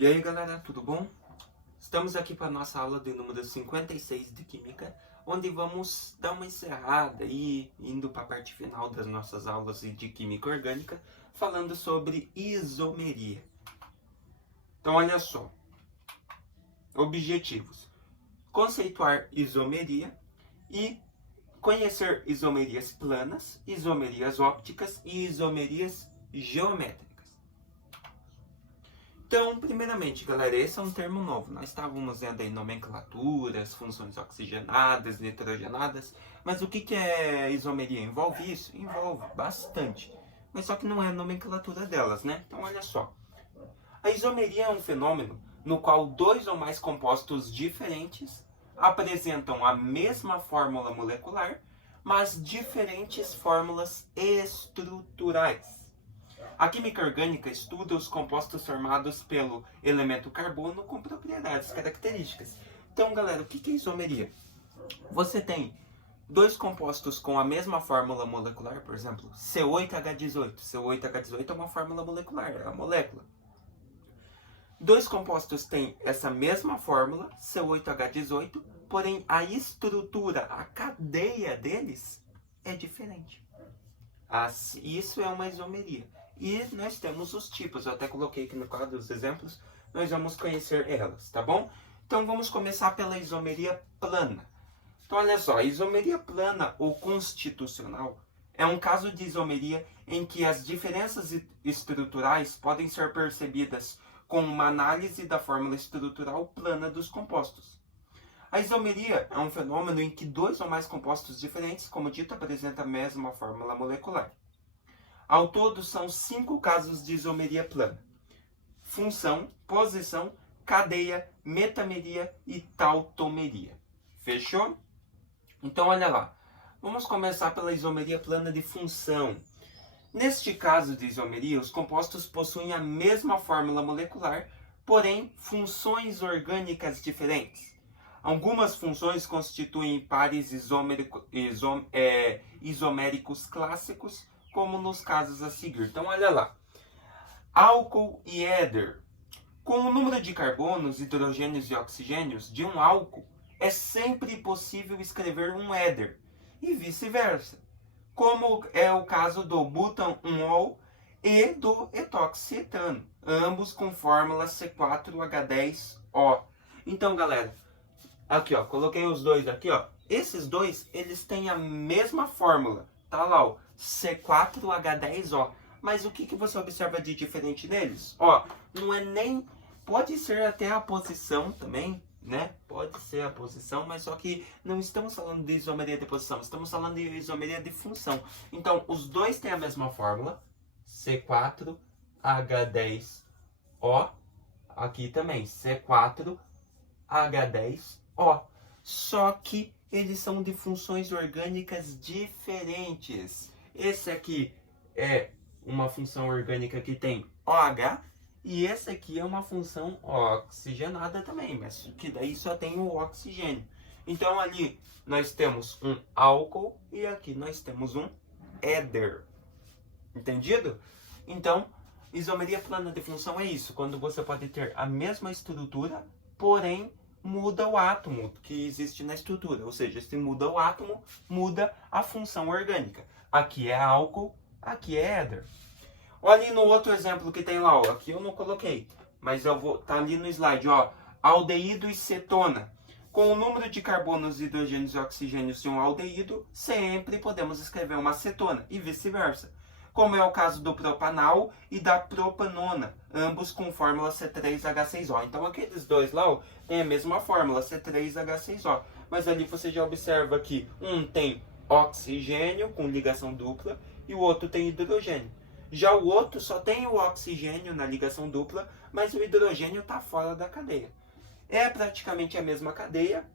E aí galera, tudo bom? Estamos aqui para a nossa aula de número 56 de Química, onde vamos dar uma encerrada e indo para a parte final das nossas aulas de Química Orgânica, falando sobre isomeria. Então olha só, objetivos: conceituar isomeria e conhecer isomerias planas, isomerias ópticas e isomerias geométricas. Então, primeiramente, galera, esse é um termo novo. Nós estávamos vendo aí nomenclaturas, funções oxigenadas, nitrogenadas, mas o que é isomeria? Envolve isso? Envolve bastante, mas só que não é a nomenclatura delas, né? Então, olha só. A isomeria é um fenômeno no qual dois ou mais compostos diferentes apresentam a mesma fórmula molecular, mas diferentes fórmulas estruturais. A química orgânica estuda os compostos formados pelo elemento carbono com propriedades características. Então, galera, o que é isomeria? Você tem dois compostos com a mesma fórmula molecular, por exemplo, C8H18. C8H18 é uma fórmula molecular, é a molécula. Dois compostos têm essa mesma fórmula, C8H18, porém a estrutura, a cadeia deles é diferente. Isso é uma isomeria. E nós temos os tipos, eu até coloquei aqui no quadro os exemplos, nós vamos conhecer elas, tá bom? Então vamos começar pela isomeria plana. Então olha só, a isomeria plana ou constitucional é um caso de isomeria em que as diferenças estruturais podem ser percebidas com uma análise da fórmula estrutural plana dos compostos. A isomeria é um fenômeno em que dois ou mais compostos diferentes, como dito, apresentam a mesma fórmula molecular. Ao todo, são 5 casos de isomeria plana: função, posição, cadeia, metameria e tautomeria. Fechou? Então, olha lá. Vamos começar pela isomeria plana de função. Neste caso de isomeria, os compostos possuem a mesma fórmula molecular, porém funções orgânicas diferentes. Algumas funções constituem pares isoméricos clássicos, como nos casos a seguir. Então, olha lá. Álcool e éter. Com o número de carbonos, hidrogênios e oxigênios de um álcool, é sempre possível escrever um éter, e vice-versa, como é o caso do butanol e do etoxetano, ambos com fórmula C4H10O. Então, galera, aqui, ó, coloquei os dois aqui, ó. Esses dois, eles têm a mesma fórmula. Tá lá, ó, C4H10O. Mas o que você observa de diferente neles? Ó, não é nem... Pode ser até a posição também, né? Pode ser a posição, mas só que não estamos falando de isomeria de posição. Estamos falando de isomeria de função. Então, os dois têm a mesma fórmula. C4H10O. Aqui também, C4H10O. Só que eles são de funções orgânicas diferentes. Esse aqui é uma função orgânica que tem OH, e esse aqui é uma função oxigenada também, mas que daí só tem o oxigênio. Então ali nós temos um álcool e aqui nós temos um éter. Entendido? Então, isomeria plana de função é isso, quando você pode ter a mesma estrutura, porém muda o átomo que existe na estrutura. Ou seja, se muda o átomo, muda a função orgânica. Aqui é álcool, aqui é éter. Olha no outro exemplo que tem lá, ó. Aqui eu não coloquei, mas eu vou tá ali no slide, ó. Aldeído e cetona. Com o número de carbonos, hidrogênios e oxigênios de um aldeído, sempre podemos escrever uma cetona, e vice-versa. Como é o caso do propanal e da propanona, ambos com fórmula C3H6O. Então aqueles dois lá, ó, tem a mesma fórmula, C3H6O. Mas ali você já observa que um tem oxigênio com ligação dupla e o outro tem hidrogênio. Já o outro só tem o oxigênio na ligação dupla, mas o hidrogênio está fora da cadeia. É praticamente a mesma cadeia,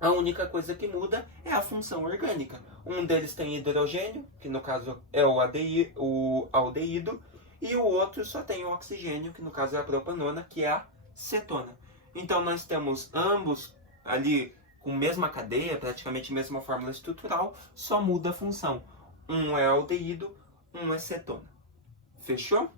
a única coisa que muda é a função orgânica. Um deles tem hidrogênio, que no caso é o aldeído, e o outro só tem o oxigênio, que no caso é a propanona, que é a cetona. Então nós temos ambos ali com a mesma cadeia, praticamente a mesma fórmula estrutural, só muda a função. Um é aldeído, um é cetona. Fechou?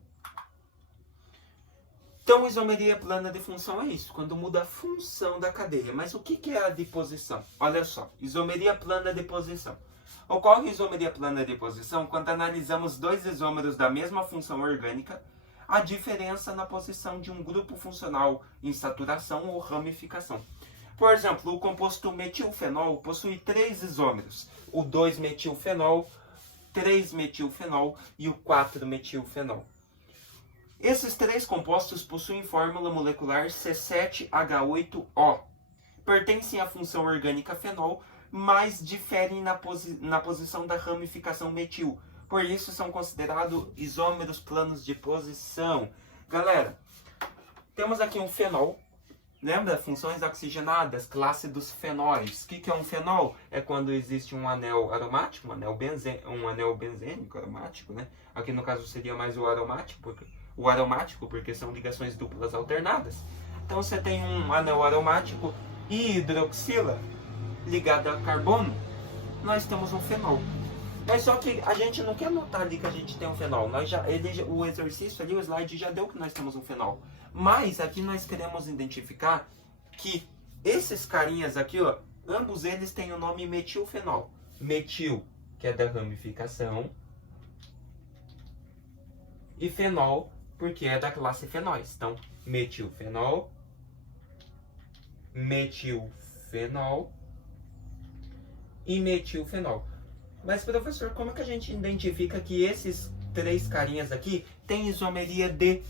Então, isomeria plana de função é isso, quando muda a função da cadeia. Mas o que é a de posição? Olha só, isomeria plana de posição. Ocorre isomeria plana de posição quando analisamos dois isômeros da mesma função orgânica, a diferença na posição de um grupo funcional em saturação ou ramificação. Por exemplo, o composto metilfenol possui 3 isômeros, o 2-metilfenol, 3-metilfenol e o 4-metilfenol. Esses 3 compostos possuem fórmula molecular C7H8O. Pertencem à função orgânica fenol, mas diferem na posição da ramificação metil. Por isso são considerados isômeros planos de posição. Galera, temos aqui um fenol. Lembra? Funções oxigenadas, classe dos fenóis. O que é um fenol? É quando existe um anel aromático, um anel benzênico aromático, né? Aqui no caso seria mais o aromático, porque são ligações duplas alternadas. Então você tem um anel aromático e hidroxila ligado a carbono, nós temos um fenol. Mas só que a gente não quer notar ali que a gente tem um fenol. O exercício ali, o slide já deu que nós temos um fenol. Mas aqui nós queremos identificar que esses carinhas aqui, ó, ambos eles têm o nome metilfenol. Metil, que é da ramificação, e fenol, porque é da classe fenóis. Então, metilfenol, metilfenol e metilfenol. Mas, professor, como que a gente identifica que esses 3 carinhas aqui têm isomeria de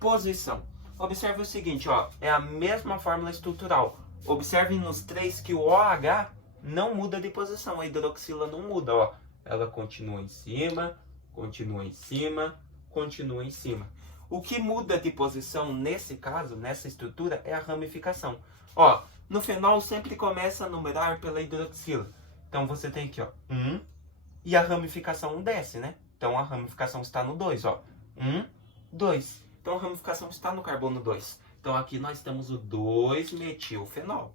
posição? Observe o seguinte, ó, é a mesma fórmula estrutural. Observe nos 3 que o OH não muda de posição, a hidroxila não muda, ó. Ela continua em cima, continua em cima, continua em cima. O que muda de posição nesse caso, nessa estrutura, é a ramificação. Ó, no fenol sempre começa a numerar pela hidroxila. Então você tem aqui, ó, 1, e a ramificação desce, né? Então a ramificação está no 2, ó. 1, 2. Então a ramificação está no carbono 2. Então aqui nós temos o 2-metilfenol.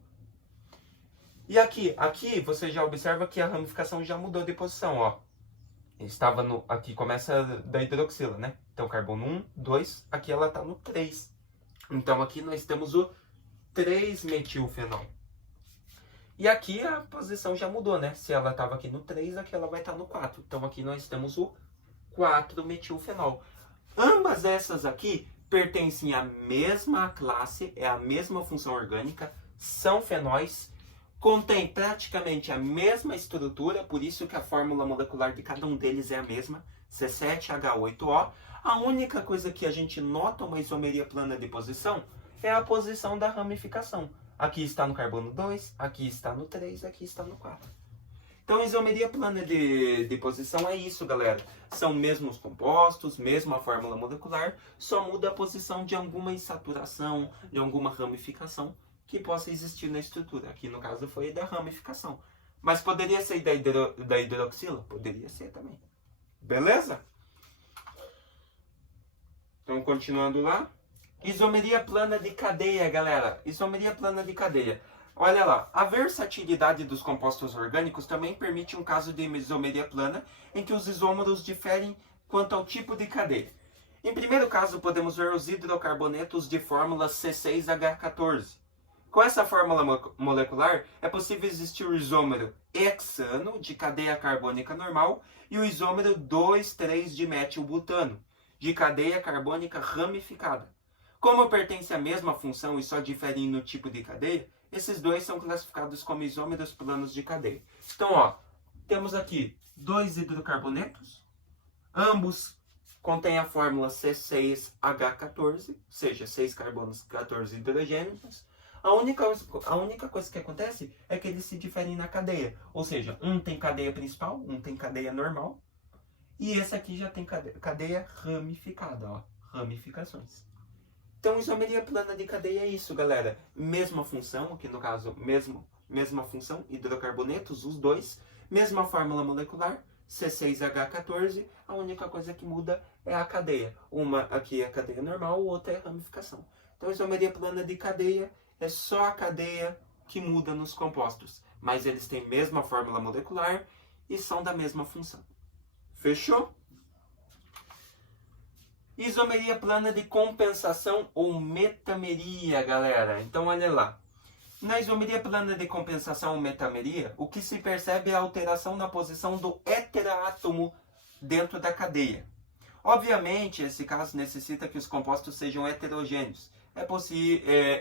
E aqui você já observa que a ramificação já mudou de posição, ó. Estava no, aqui começa da hidroxila, né? Então carbono 1, 2, aqui ela está no 3. Então aqui nós temos o 3-metilfenol. E aqui a posição já mudou, né? Se ela estava aqui no 3, aqui ela vai estar no 4. Então aqui nós temos o 4-metilfenol. Ambas essas aqui pertencem à mesma classe, é a mesma função orgânica, são fenóis, contém praticamente a mesma estrutura, por isso que a fórmula molecular de cada um deles é a mesma, C7H8O. A única coisa que a gente nota uma isomeria plana de posição é a posição da ramificação. Aqui está no carbono 2, aqui está no 3, aqui está no 4. Então, isomeria plana de posição é isso, galera. São mesmos compostos, mesma fórmula molecular, só muda a posição de alguma insaturação, de alguma ramificação que possa existir na estrutura. Aqui, no caso, foi da ramificação. Mas poderia ser da hidroxila? Poderia ser também. Beleza? Então, continuando lá. Isomeria plana de cadeia, galera. Isomeria plana de cadeia. Olha lá, a versatilidade dos compostos orgânicos também permite um caso de isomeria plana em que os isômeros diferem quanto ao tipo de cadeia. Em primeiro caso, podemos ver os hidrocarbonetos de fórmula C6H14. Com essa fórmula molecular, é possível existir o isômero hexano de cadeia carbônica normal e o isômero 2,3 de metilbutano de cadeia carbônica ramificada. Como pertencem à mesma função e só diferem no tipo de cadeia, esses dois são classificados como isômeros planos de cadeia. Então, ó, temos aqui 2 hidrocarbonetos, ambos contêm a fórmula C6H14, ou seja, 6 carbonos, 14 hidrogênios. A única coisa que acontece é que eles se diferem na cadeia, ou seja, um tem cadeia principal, um tem cadeia normal, e esse aqui já tem cadeia ramificada, ó, ramificações. Então, isomeria plana de cadeia é isso, galera. Mesma função, aqui no caso, mesma função, hidrocarbonetos, os dois. Mesma fórmula molecular, C6H14. A única coisa que muda é a cadeia. Uma aqui é a cadeia normal, a outra é a ramificação. Então, isomeria plana de cadeia é só a cadeia que muda nos compostos. Mas eles têm a mesma fórmula molecular e são da mesma função. Fechou? Isomeria plana de compensação ou metameria, galera. Então, olha lá. Na isomeria plana de compensação ou metameria, o que se percebe é a alteração na posição do heteroátomo dentro da cadeia. Obviamente, esse caso necessita que os compostos sejam heterogêneos.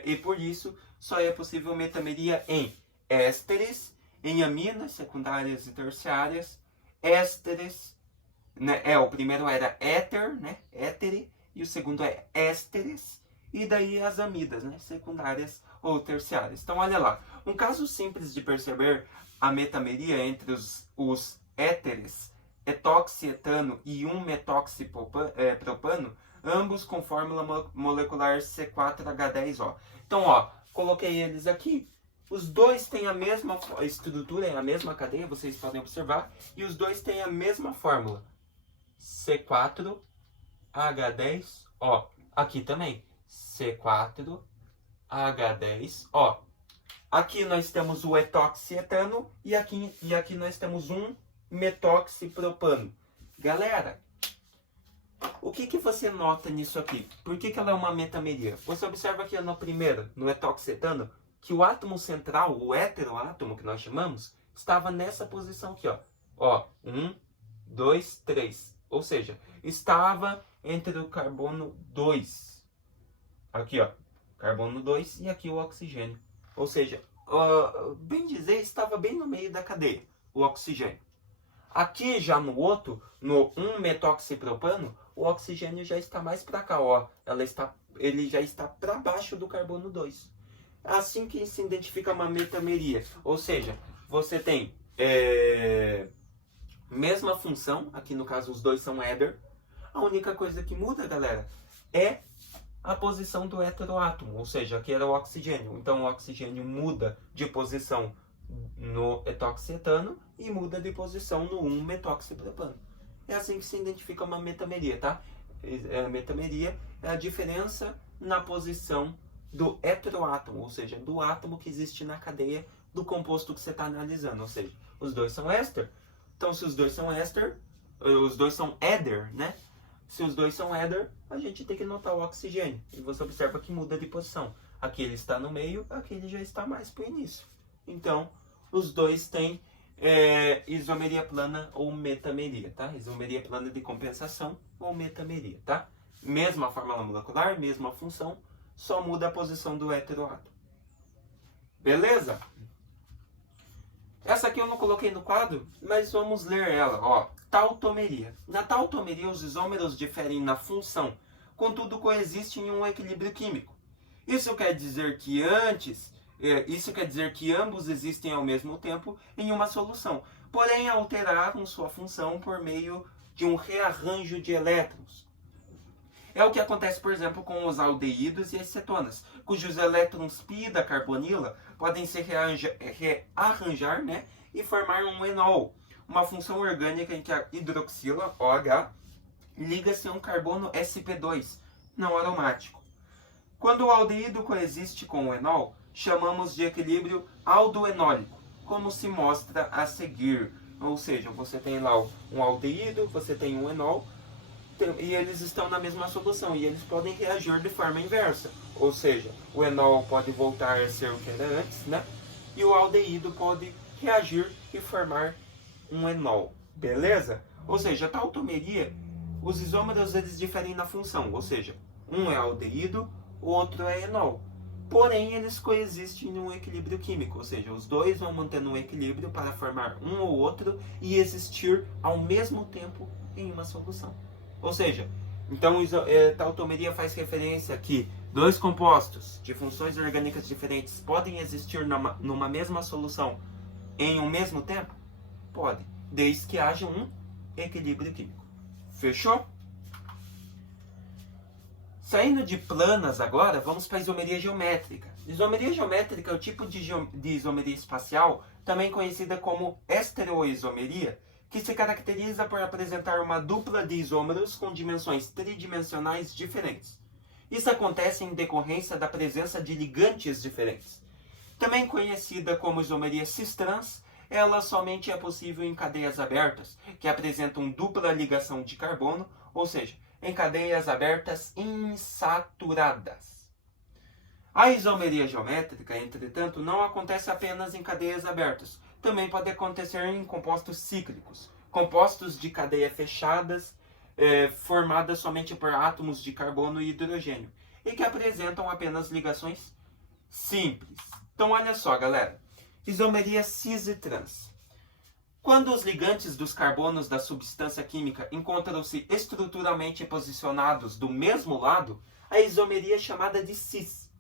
E por isso, só é possível metameria em ésteres, em aminas secundárias e terciárias, ésteres, né? O primeiro era éter, né? Étere, e o segundo é ésteres, e daí as amidas, né? Secundárias ou terciárias. Então, olha lá. Um caso simples de perceber a metameria entre os éteres, etoxietano e 1-metoxipropano, ambos com fórmula molecular C4H10O. Então, ó, coloquei eles aqui. Os dois têm a mesma estrutura, é a mesma cadeia, vocês podem observar. E os dois têm a mesma fórmula. C4H10O. Aqui também. C4H10O. Aqui nós temos o etoxietano e aqui nós temos 1-metoxipropano. Galera, o que você nota nisso aqui? Por que ela é uma metameria? Você observa aqui no primeiro, no etoxietano, que o átomo central, o heteroátomo que nós chamamos, estava nessa posição aqui, ó. Ó, 1, 2, 3. Ou seja, estava entre o carbono 2. Aqui, ó, carbono 2 e aqui o oxigênio. Ou seja, bem dizer, estava bem no meio da cadeia, o oxigênio. Aqui já no outro, no 1-metoxipropano, o oxigênio já está mais para cá, ó. Ele já está para baixo do carbono 2. Assim que se identifica uma metameria. Ou seja, você tem mesma função, aqui no caso os dois são éter. A única coisa que muda, galera, é a posição do heteroátomo. Ou seja, aqui era o oxigênio. Então o oxigênio muda de posição no etoxietano e muda de posição no 1-metoxipropano. É assim que se identifica uma metameria, tá? A metameria é a diferença na posição do heteroátomo, ou seja, do átomo que existe na cadeia do composto que você está analisando. Ou seja, os dois são éster. Então, se os dois são éster, os dois são éder, né? Se os dois são éder, a gente tem que notar o oxigênio. E você observa que muda de posição. Aqui ele está no meio, aqui ele já está mais para o início. Então, os dois têm isomeria plana ou metameria, tá? Isomeria plana de compensação ou metameria, tá? Mesma fórmula molecular, mesma função, só muda a posição do heteroátomo. Beleza? Essa aqui eu não coloquei no quadro, mas vamos ler ela, ó. Tautomeria. Na tautomeria, os isômeros diferem na função, contudo coexistem em um equilíbrio químico. Isso quer dizer que ambos existem ao mesmo tempo em uma solução, porém alteraram sua função por meio de um rearranjo de elétrons. É o que acontece, por exemplo, com os aldeídos e as cetonas, cujos elétrons π da carbonila podem se rearranjar, né, e formar um enol, uma função orgânica em que a hidroxila, OH, liga-se a um carbono sp2, não aromático. Quando o aldeído coexiste com o enol, chamamos de equilíbrio aldoenólico, como se mostra a seguir. Ou seja, você tem lá um aldeído, você tem um enol, e eles estão na mesma solução, e eles podem reagir de forma inversa. Ou seja, o enol pode voltar a ser o que era antes, né? E o aldeído pode reagir e formar um enol. Beleza? Ou seja, a tautomeria, os isômeros eles diferem na função. Ou seja, um é aldeído, o outro é enol. Porém, eles coexistem em um equilíbrio químico. Ou seja, os dois vão mantendo um equilíbrio para formar um ou outro e existir ao mesmo tempo em uma solução. Ou seja, então tautomeria faz referência que dois compostos de funções orgânicas diferentes podem existir numa mesma solução em um mesmo tempo? Pode, desde que haja um equilíbrio químico. Fechou? Saindo de planas agora, vamos para a isomeria geométrica. Isomeria geométrica é o tipo de isomeria espacial, também conhecida como estereoisomeria, que se caracteriza por apresentar uma dupla de isômeros com dimensões tridimensionais diferentes. Isso acontece em decorrência da presença de ligantes diferentes. Também conhecida como isomeria cis-trans, ela somente é possível em cadeias abertas, que apresentam dupla ligação de carbono, ou seja, em cadeias abertas insaturadas. A isomeria geométrica, entretanto, não acontece apenas em cadeias abertas. Também pode acontecer em compostos cíclicos, compostos de cadeia fechadas, formadas somente por átomos de carbono e hidrogênio, e que apresentam apenas ligações simples. Então, olha só, galera. Isomeria cis e trans. Quando os ligantes dos carbonos da substância química encontram-se estruturalmente posicionados do mesmo lado, a isomeria é chamada de cis.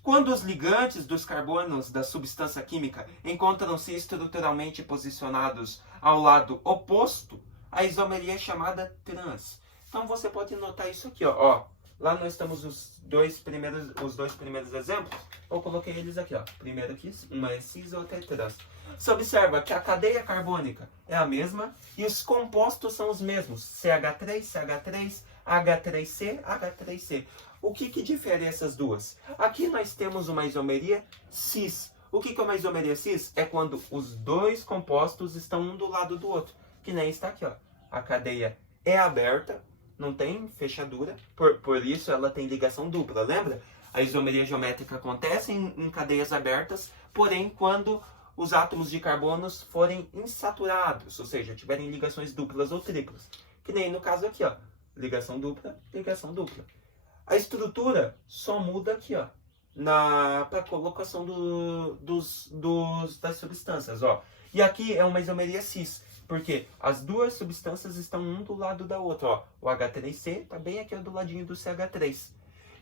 Quando os ligantes dos carbonos da substância química encontram-se estruturalmente posicionados ao lado oposto, a isomeria é chamada trans. Então você pode notar isso aqui, ó. Lá nós temos os dois primeiros exemplos. Eu coloquei eles aqui, ó. Primeiro aqui, uma é cis e outra é trans. Você observa que a cadeia carbônica é a mesma e os compostos são os mesmos. CH3, CH3, H3C, H3C. O que difere essas duas? Aqui nós temos uma isomeria cis. O que é uma isomeria cis? É quando os dois compostos estão um do lado do outro. Que nem está aqui, ó. A cadeia é aberta, não tem fechadura, por isso ela tem ligação dupla, lembra? A isomeria geométrica acontece em cadeias abertas, porém quando os átomos de carbonos forem insaturados, ou seja, tiverem ligações duplas ou triplas. Que nem no caso aqui, ó. Ligação dupla, ligação dupla. A estrutura só muda aqui, ó, para a colocação das substâncias, ó. E aqui é uma isomeria cis, porque as duas substâncias estão um do lado da outra, ó. O H3C está bem aqui do ladinho do CH3.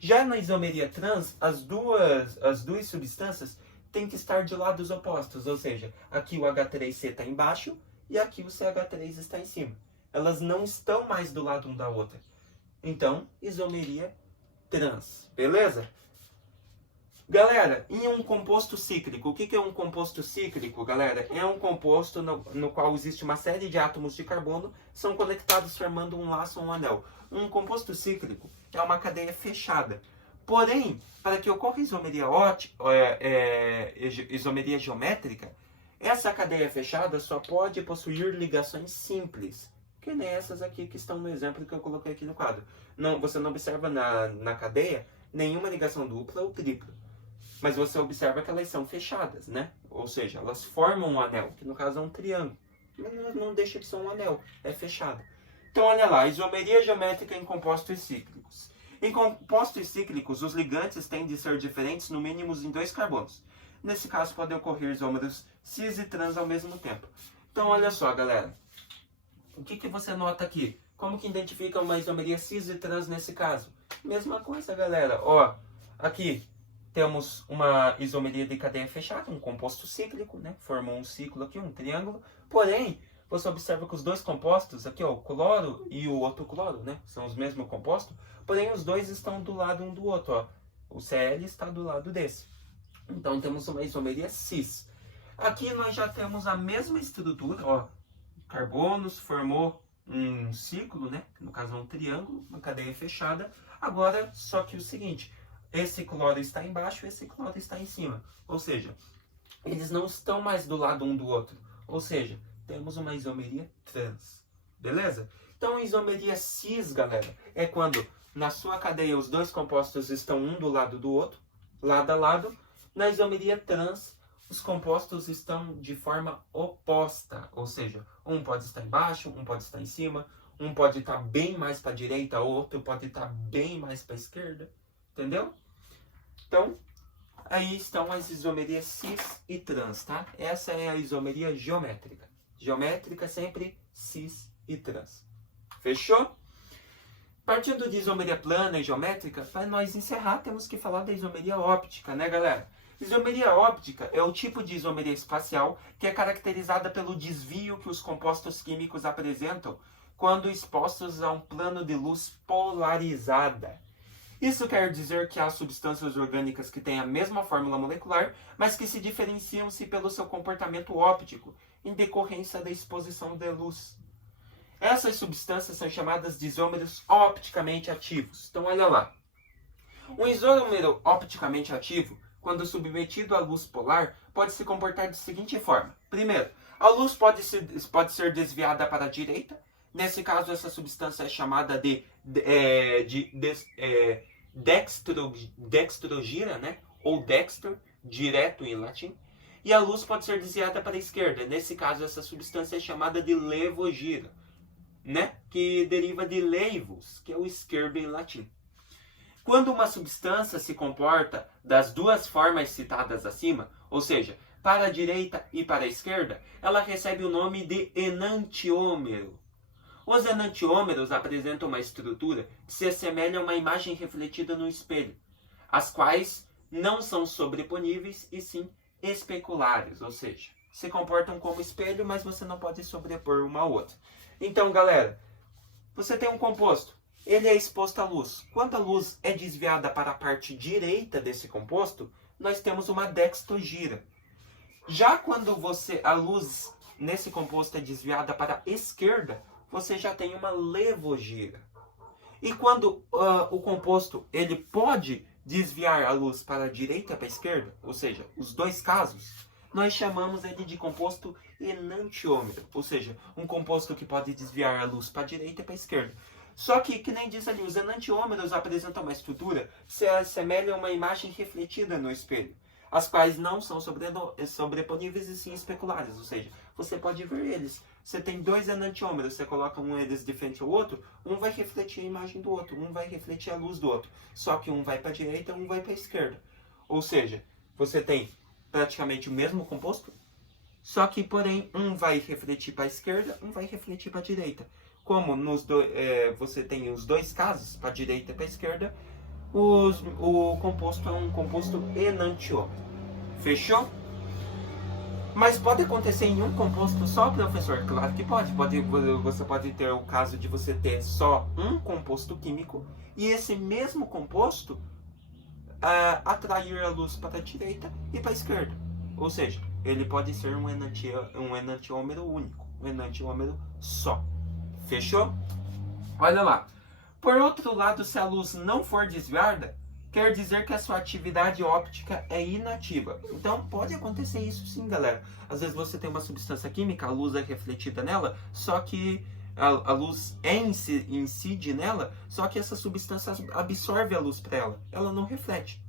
Já na isomeria trans, as duas substâncias têm que estar de lados opostos, ou seja, aqui o H3C está embaixo e aqui o CH3 está em cima. Elas não estão mais do lado um da outra. Então, isomeria trans, beleza? Galera, em um composto cíclico, o que é um composto cíclico, galera? É um composto no qual existe uma série de átomos de carbono, são conectados formando um laço ou um anel. Um composto cíclico é uma cadeia fechada. Porém, para que ocorra isomeria geométrica, essa cadeia fechada só pode possuir ligações simples, que nem essas aqui que estão no exemplo que eu coloquei aqui no quadro. Não, você não observa na cadeia nenhuma ligação dupla ou tripla. Mas você observa que elas são fechadas, né? Ou seja, elas formam um anel, que no caso é um triângulo. Mas não deixa de ser um anel, é fechado. Então, olha lá, isomeria geométrica em compostos cíclicos. Em compostos cíclicos, os ligantes têm de ser diferentes no mínimo em 2 carbonos. Nesse caso, podem ocorrer isômeros cis e trans ao mesmo tempo. Então, olha só, galera. O que você nota aqui? Como que identifica uma isomeria cis e trans nesse caso? Mesma coisa, galera. Ó, aqui temos uma isomeria de cadeia fechada, um composto cíclico, né? Formou um ciclo aqui, um triângulo. Porém, você observa que os dois compostos, aqui ó, o cloro e o outro cloro, né? São os mesmos compostos, porém os dois estão do lado um do outro, ó. O Cl está do lado desse. Então temos uma isomeria cis. Aqui nós já temos a mesma estrutura, ó. Carbonos formou um ciclo, né? No caso é um triângulo, uma cadeia fechada. Agora, só que o seguinte, esse cloro está embaixo, esse cloro está em cima. Ou seja, eles não estão mais do lado um do outro. Ou seja, temos uma isomeria trans. Beleza? Então, a isomeria cis, galera, é quando na sua cadeia os dois compostos estão um do lado do outro, lado a lado. Na isomeria trans, os compostos estão de forma oposta. Ou seja, um pode estar embaixo, um pode estar em cima, um pode estar bem mais para a direita, o outro pode estar bem mais para a esquerda. Entendeu? Então, aí estão as isomerias cis e trans, tá? Essa é a isomeria geométrica. Geométrica sempre cis e trans. Fechou? Partindo de isomeria plana e geométrica, para nós encerrar, temos que falar da isomeria óptica, né, galera? Isomeria óptica é o tipo de isomeria espacial que é caracterizada pelo desvio que os compostos químicos apresentam quando expostos a um plano de luz polarizada. Isso quer dizer que há substâncias orgânicas que têm a mesma fórmula molecular, mas que se diferenciam-se pelo seu comportamento óptico, em decorrência da exposição de luz. Essas substâncias são chamadas de isômeros opticamente ativos. Então, olha lá. Um isômero opticamente ativo, quando submetido à luz polar, pode se comportar da seguinte forma. Primeiro, a luz pode ser desviada para a direita, Nesse caso, essa substância é chamada de dextrogira, né? Ou dextro, direto em latim. E a luz pode ser desviada para a esquerda. Nesse caso, essa substância é chamada de levogira, né? Que deriva de leivos, que é o esquerdo em latim. Quando uma substância se comporta das duas formas citadas acima, ou seja, para a direita e para a esquerda, ela recebe o nome de enantiômero. Os enantiômeros apresentam uma estrutura que se assemelha a uma imagem refletida no espelho, as quais não são sobreponíveis e sim especulares, ou seja, se comportam como espelho, mas você não pode sobrepor uma a outra. Então, galera, você tem um composto, ele é exposto à luz. Quando a luz é desviada para a parte direita desse composto, nós temos uma dextrogira. Já quando a luz nesse composto é desviada para a esquerda, você já tem uma levogira. E quando o composto ele pode desviar a luz para a direita e para a esquerda, ou seja, os dois casos, nós chamamos ele de composto enantiômero, ou seja, um composto que pode desviar a luz para a direita e para a esquerda. Só que nem diz ali, os enantiômeros apresentam uma estrutura que se assemelha a uma imagem refletida no espelho, as quais não são sobreponíveis e sim especulares, ou seja, você pode ver eles. Você tem dois enantiômeros, você coloca um deles de frente ao outro, um vai refletir a imagem do outro, um vai refletir a luz do outro. Só que um vai para a direita, um vai para a esquerda. Ou seja, você tem praticamente o mesmo composto, só que, porém, um vai refletir para a esquerda, um vai refletir para a direita. Como você tem os dois casos, para a direita e para a esquerda, o composto é um composto enantiômero. Fechou? Mas pode acontecer em um composto só, professor? Claro que pode. Você pode ter o caso de você ter só um composto químico e esse mesmo composto atrair a luz para a direita e para a esquerda. Ou seja, ele pode ser um enantiômero único, um enantiômero só. Fechou? Olha lá. Por outro lado, se a luz não for desviada, quer dizer que a sua atividade óptica é inativa. Então, pode acontecer isso sim, galera. Às vezes você tem uma substância química, a luz é refletida nela, só que a luz incide nela, só que essa substância absorve a luz para ela. Ela não reflete.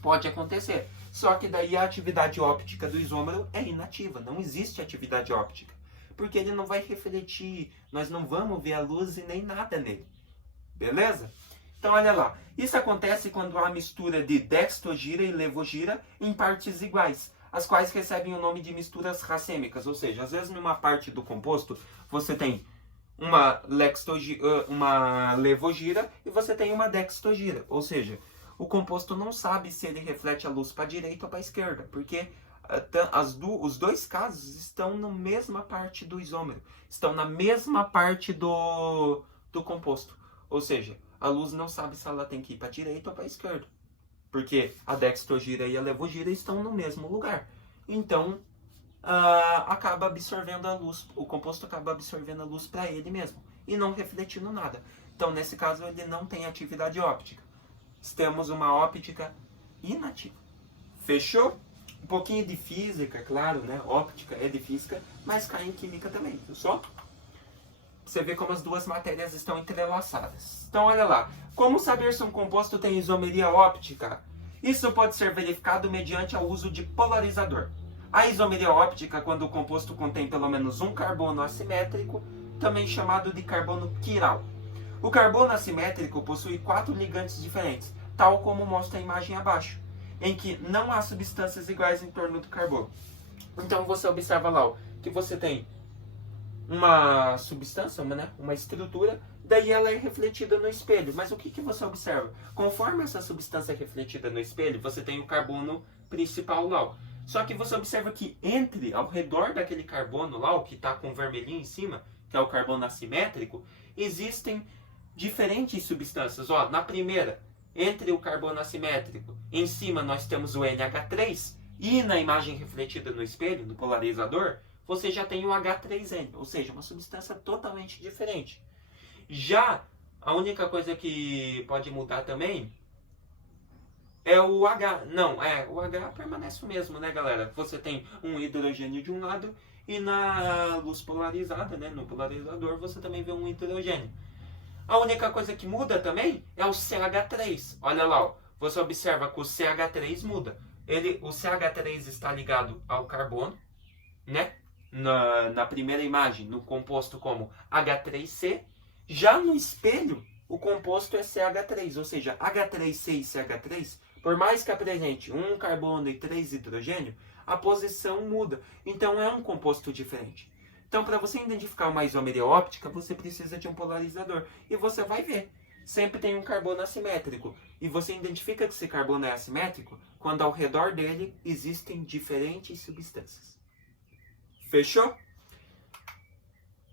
Pode acontecer. Só que daí a atividade óptica do isômero é inativa. Não existe atividade óptica. Porque ele não vai refletir, nós não vamos ver a luz e nem nada nele. Beleza? Então, olha lá. Isso acontece quando há mistura de dextrogira e levogira em partes iguais, as quais recebem o nome de misturas racêmicas. Ou seja, às vezes numa parte do composto você tem uma levogira e você tem uma dextrogira. Ou seja, o composto não sabe se ele reflete a luz para a direita ou para a esquerda, porque os dois casos estão na mesma parte do isômero, estão na mesma parte do composto. Ou seja, a luz não sabe se ela tem que ir para a direita ou para a esquerda, porque a dextrogira e a levogira estão no mesmo lugar. Então, acaba absorvendo a luz, o composto acaba absorvendo a luz para ele mesmo e não refletindo nada. Então, nesse caso, ele não tem atividade óptica. Temos uma óptica inativa. Fechou? Um pouquinho de física, claro, né? Óptica é de física, mas cai em química também. Só você vê como as duas matérias estão entrelaçadas. Então, olha lá. Como saber se um composto tem isomeria óptica? Isso pode ser verificado mediante o uso de polarizador. A isomeria óptica, quando o composto contém pelo menos um carbono assimétrico, também chamado de carbono quiral. O carbono assimétrico possui 4 ligantes diferentes, tal como mostra a imagem abaixo, em que não há substâncias iguais em torno do carbono. Então você observa lá que você tem uma substância, uma estrutura, daí ela é refletida no espelho. Mas o que você observa? Conforme essa substância é refletida no espelho, você tem o carbono principal lá. Só que você observa que ao redor daquele carbono lá, que está com vermelhinho em cima, que é o carbono assimétrico, existem diferentes substâncias. Na primeira, entre o carbono assimétrico, em cima nós temos o NH3, e na imagem refletida no espelho, no polarizador, você já tem o H3N, ou seja, uma substância totalmente diferente. Já a única coisa que pode mudar também é o H. Não, o H permanece o mesmo, né, galera? Você tem um hidrogênio de um lado E na luz polarizada, né, no polarizador, você também vê um hidrogênio. A única coisa que muda também é o CH3. Olha lá, ó, você observa que o CH3 muda. O CH3 está ligado ao carbono, né? Na primeira imagem, no composto como H3C. Já no espelho, o composto é CH3, ou seja, H3C e CH3, por mais que apresente um carbono e 3 hidrogênio, a posição muda. Então é um composto diferente. Então, para você identificar uma isomeria óptica, você precisa de um polarizador. E você vai ver. Sempre tem um carbono assimétrico. E você identifica que esse carbono é assimétrico quando ao redor dele existem diferentes substâncias. Fechou? O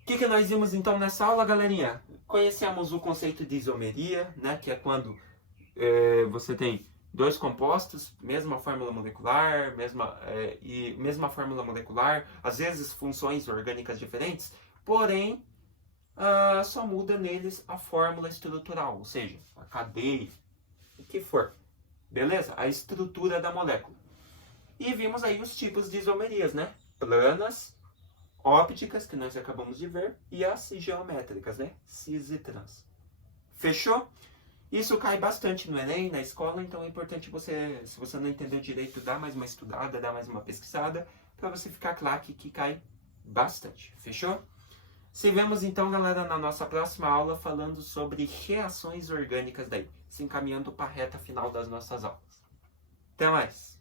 que nós vimos então nessa aula, galerinha? Conhecemos o conceito de isomeria, né? Que é quando você tem dois compostos, mesma fórmula molecular, mesma fórmula molecular, às vezes funções orgânicas diferentes, porém só muda neles a fórmula estrutural, ou seja, a cadeia, o que for, beleza? A estrutura da molécula. E vimos aí os tipos de isomerias, né? Planas, ópticas, que nós acabamos de ver, e as geométricas, né? Cis e trans. Fechou? Isso cai bastante no Enem, na escola, então é importante você, se você não entendeu direito, dar mais uma estudada, dar mais uma pesquisada, para você ficar claro que cai bastante. Fechou? Se vemos então, galera, na nossa próxima aula falando sobre reações orgânicas daí, se encaminhando para a reta final das nossas aulas. Até mais!